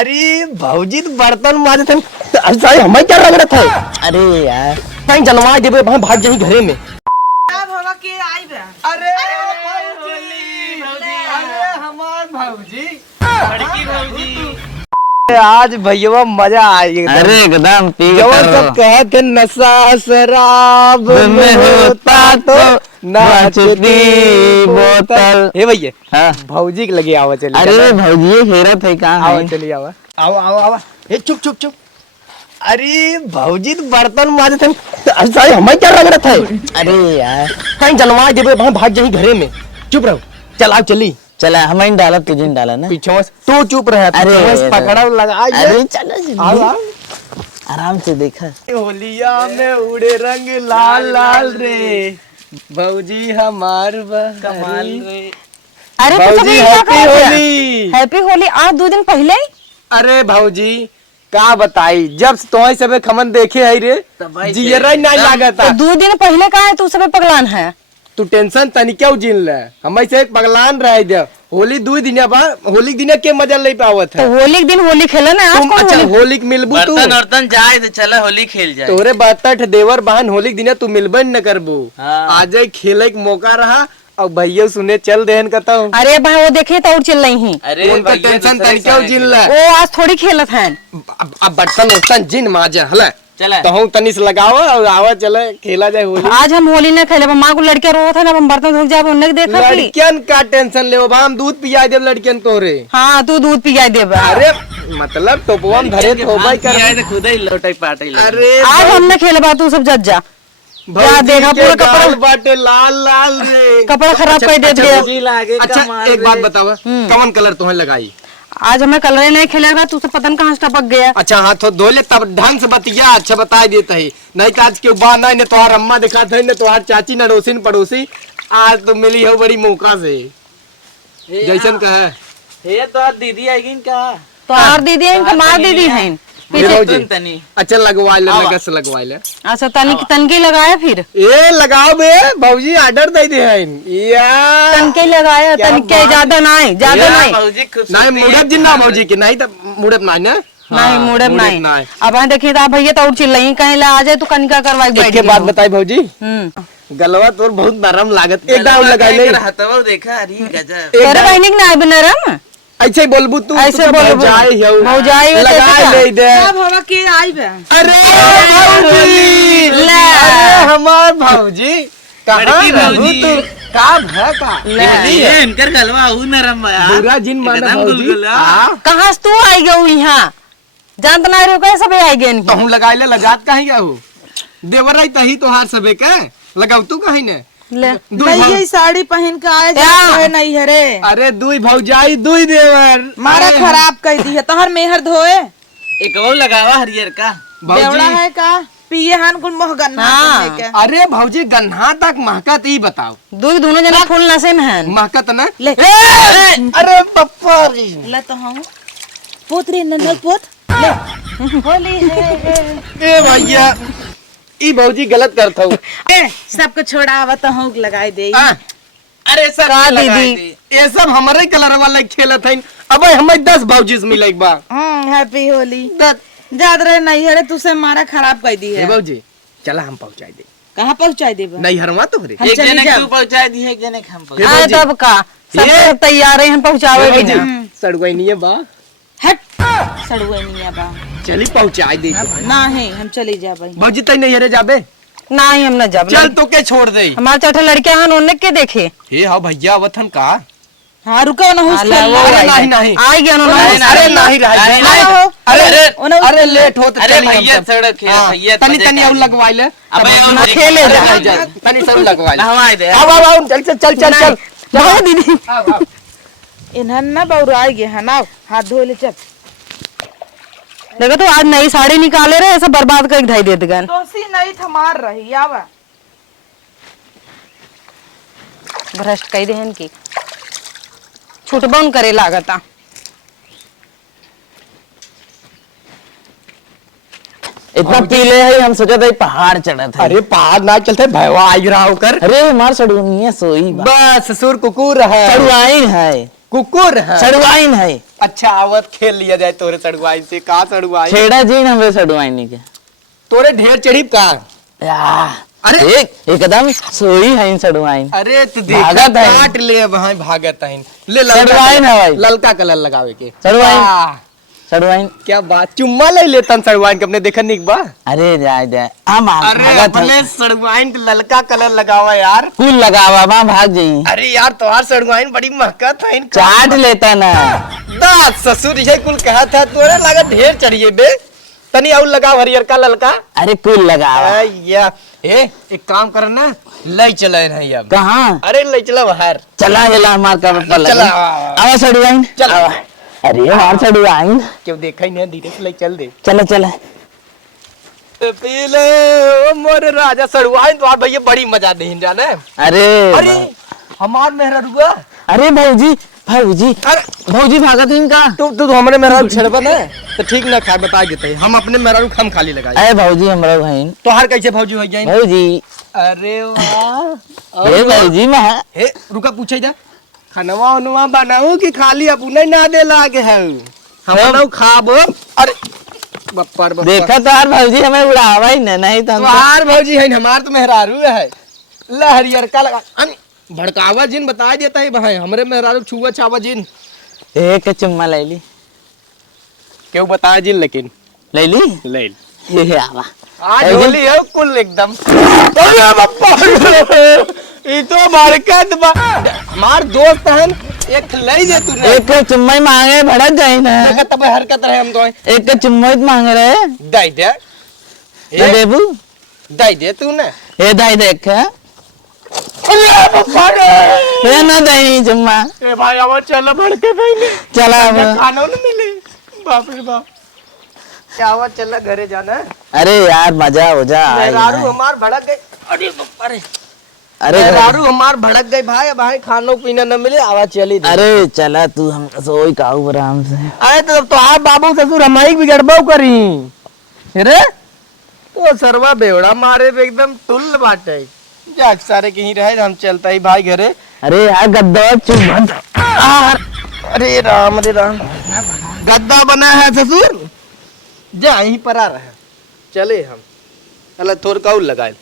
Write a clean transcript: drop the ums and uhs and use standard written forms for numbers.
अरे भौजी तो बर्तन माजे थे। अरे हमें क्या लग रहा था? अरे यार कहीं जलवा देबे भाग जाई घरे में। भवा के आई बे। अरे भौजी अरे हमार भौजी बड़की भौजी आज भैया मजा आएगा। अरे एकदम जब सब कहते नशा शराब में होता तो नाचती बोतल। हे भैया हाँ। भौजी के लगे आवा चलिए। अरे भौजी हेरा थे कहाँ आवा है? चलिए आवा आओ आओ आओ। हे चुप चुप चुप। अरे भौजी तो बर्तन माजे थे। अरे हमें क्या लग रहा था? अरे यार कहीं जलवा देबे भाग जाई घरे में। चुप रहो चल आओ चली। चला हमें डाला तुझे डाला ना। पीछे तू चुप रह। अरे पकड़ा लगा। अरे चलो आओ आओ। आराम से देखा। होलिया में उड़े रंग लाल लाल रे भौजी हमार कमाल रे। अरे तो भौजी हैप्पी होली। हैप्पी होली आज 2 दिन पहले ही। अरे भौजी का बताई जब से तुम्हारे सबे खमन देखे है रे जियरा नहीं लागता। तो 2 दिन पहले का है तू सब पगलान है। तू टेंशन तनी क्यों जिन ले हमें से एक पगलान रह दे। होली 2 दिन बाद होली दिन के मजा ले पावत तो है। होली के दिन होली खेले ना। आज तुम कौन अच्छा होली? होली के मिलबू तू बर्तन वर्तन जाए तो चला होली खेल जाए। तोरे बतठ देवर बहन होली दिन तू मिलबे न करबू। हाँ। आज खेले के मौका रहा और भैया सुने चल देहन कहता हूँ। अरे भाई वो देखे तो और चिल्ला ही। अरे उनका भैया टेंशन दूसरे तनी क्यों सारे जिन ले। वो आज थोड़ी खेलत है। अब बर्तन वर्तन जिन माजे हले चला तो हम तनी से लगाओ और आवा चले खेला जाए होली। आज हम होली न खेले माँ को लड़के रो था ना हम बर्तन धोक जाए उन्हें देखा कि। लड़कियन का टेंशन ले हम दूध पिया दे लड़कियन तोरे। हाँ तू दूध पिया दे। अरे मतलब टोपवा में धरे तो भाई कर। खुद ही लोटे पाटे अरे आज हमने खेले बा तू सब जज जा। भौजी देखा के पूरा गाल कपड़ा बाटे लाल लाल रे। कपड़ा खराब कर दे दिया। अच्छा एक बात बताओ कौन कलर तुम्हें लगाई? आज हमें कलर नहीं खेलेगा तू सब पतन कहाँ से टपक गया। अच्छा हाथों धो ले तब ढंग से बतिया। अच्छा बता देता है नहीं तो आज के बाद नहीं तुम्हारा अम्मा दिखाते है न तुम्हारी चाची न अड़ोसी न पड़ोसी। आज तो मिली हो बड़ी मौका से जैसन कहे। ये तो दीदी आएगी इनका। तो और दीदी है इनका मार दीदी है तनी अच्छा लगवा ले लगस लगवा ले। अच्छा तनके लगाया फिर ये लगाओ बे भौजी ऑर्डर दे दे यार। तनके लगाया तनके ज्यादा नहीं ज्यादा नहीं भौजी खुश नहीं मुड़ब जिन्ना भौजी की नहीं तो मुड़ब नहीं ना। नहीं मुड़ब नहीं। नहीं। अब हाँ देखिए तो भैया तो और चिल्लाई कहीं ला आ जाए तो कनिका करवाई एक के बात बताई भौजी हम्म गलवा तोर बहुत नरम लागत। एक दाव लगाई ले रहता देखा। अरे गजब तेरे बहनी के ना नरम ऐसे बोलबू तू ऐसे बोलबू। भौजाई हो लगाए तो ले दे। भवा के आई बे। अरे भौजी अरे हमार भौजी कहाँ बड़की रहू भौजी। तू का है का ये इनकर गलवा ऊ नरम बा यार। बुरा जिन माना एकदम भौजी। गुलगुला। हाँ, कहाँ से तू आई गई यहाँ जानत ना रहे कैसे सब आई गए तो हम लगाए ले लगात कहीं गहू देवर रही तही तोहार सबे के लगाऊ तू कहीं ने ले दुई नहीं भौ- ये साड़ी पहन के आए क्या? जाए नहीं है रे। अरे दुई भौजाई दुई देवर मारा अरे खराब कर दी है तोहर मेहर धोए। एक और लगावा हरियर का। भौजी देवड़ा है का पिए हन कुल मोहगन हाँ। के। अरे भौजी गन्हा तक महकत ही बताओ दोनों जना फूल नशे में है महकत ना। ले अरे पप्पा रे। ले तो हम पोत रे नन्नल पोत ले होली है। ए भैया ई भौजी गलत करत हूँ। ए सबको छोड़ावा तो हम लगाई दे। अरे सर का लगाई दीदी? दी। ये सब हमारे कलर वाला खेलत है। अब हमें 10 भौजी से मिले बा। हैप्पी होली। 10 याद रहे नहीं है रे तुसे मारा खराब कर दी ए है। भौजी चला हम पहुंचाई दे। कहाँ पहुँचाई देबा? नहीं हरवा तो रे। हम एक चली जने जाओ। तू पहुंचा दी एक जने हम हे आए भौजी। तब का सब ये- लोग तैयार है हम पहुँचावे भी ना। सड़गई नहीं है बा। हट सड़ुए नहीं है बा। चली पहुंचाई दे। ना है हम चली जा भाई। भौजी तई नहीं हरे जाबे। ना ही हम न जब चल तो के छोड़ दे। हमारे चौथे लड़के हैं उन्हें के देखे हे हां भैया वतन का। हाँ रुको ना हुस अल्लाह, वो अरे आई नहीं गए। नहीं आई गया अरे उन्होंने नहीं रह नहीं, नहीं। अरे अरे लेट होत अरे भैया सड़क है भैया तनी तनी और लगवाई ले। अबे ना खेले जा। तनी सब लगवाई ले। नहवाई दे। आओ आओ आओ चल चल चल चल चल। जाओ दीदी आओ आओ। इन्हन ना बौराई गए हैं ना हाथ धो ले चल। देखो तो आज नई साड़ी निकाले रहे ऐसा बर्बाद कर धाई देते गन दोषी नहीं थमार रही आवा। भ्रष्ट कही देहन की छुटबन करे लागता। इतना पीले है हम सोचा था पहाड़ चढ़ा था। अरे पहाड़ ना चलते भयवा आई रहा होकर। अरे मार सड़ुनी है सोई बा। बस ससुर कुकुर है। सड़ुआइन है कुकुर है। सड़ुआइन है। अच्छा आवत खेल लिया जाए तोरे सड़ुआई से का सड़ुआई छेड़ा जी ना वे सड़वाइनी के तोरे ढेर चढ़ी का अरे एक एकदम सोई है सड़वाइन अरे तू भागत है। काट ले वहां भागत है ले सड़वाइन है भाई ललका कलर लगावे के सड़वाइन वाह, सड़वाइन क्या बात चुम्मा ले लेतन सड़वाइन के अपने देखन निक बा अरे जाए जाए हम अरे भागत है अपने सड़वाइन के ललका कलर लगावा यार कुल लगावा वहां भाग जाई अरे यार तोहार सड़वाइन बड़ी महकत है चाट लेता ना दास ससुर ये कुल कहा था तोरे लगा ढेर चढ़िए बे तनी और लगाओ हरियर का ललका अरे कुल लगावा या एक काम कर ना ले चले नहीं अब कहाँ अरे ले चला बाहर चला हेला हमार का पप्पा चला, लगा आवा। आवा सड़वाइन चल अरे हमार सड़वाइन क्यों देखा ही नहीं धीरे से ले चल दे चलो चलो पीले ओ मोर राजा सड़ुआइन तो भैया बड़ी मजा दे जाने अरे अरे हमार मेहरा रुआ अरे भाऊजी भाऊजी अरे भाऊजी भागत हैं का तू हमारे मेहरा छड़बन है तो ठीक ना खा बता देते हम अपने मेहरा हम खाली लगाए अरे भाऊजी हमरा बहन तो हर कैसे भौजी हो जाए भाऊजी अरे वाह हे भाऊजी में हे रुका पूछे जा खानवा उनवा बनाऊ कि खाली अपने ना दे लागे है हम ना खाब अरे बप्पर बप्पर देखा तो यार भाऊजी हमें उड़ावा ही नहीं तो हम तुम्हार भौजी है हमार तो मेहरारू है लहरियर का लगा भड़कावा जिन बता देता है भाई हमरे मेहरारू छुआ छावा जिन एक चुम्मा ले ली क्यों बता जिन लेकिन ले ली ले ये आवा आज होली है कुल एकदम अरे बप्पा ये तो मारकत बा हमार दोस्त है एक ले दे तू एक चुम्मा ही मांगे भड़क गई ना देखा तब हरकत रहे हम तो एक चुम्मा ही मांग रहे दे दे ये देबू दे दे तू ना ये दाई देख अरे बप्पा ये ना दही चुम्मा ए भाई अब चल भड़के पहले चला अब खाना न मिले बाप रे बाप क्या हुआ चल घरे जाना है अरे यार मजा हो जा मेहरारू हमार भड़क गए अरे बाप रे अरे मेहरारू हमार भड़क गए भाई खानो पीना न मिले आवाज चली दे। अरे चला तू हम सोई काऊ आराम से अरे तो आप बाबू ससुर हमारी बिगड़बाऊ करी रे तो सरवा बेवड़ा मारे पे एकदम तुल बाटे जा सारे कहीं रहे हम चलता ही भाई घरे अरे यार गद्दा चुम्मा अरे राम गद्दा बना है ससुर जा यहीं पर आ रहा है चले हम चल थोड़ का लगाए